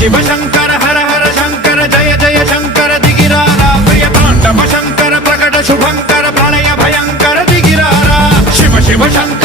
शिव शंकर हर हर शंकर जय जय शंकर दिगिरारा प्रिय तांडव शंकर प्रकट शुभंकर प्रलय भयंकर दिगिरारा शिव शिव शंकर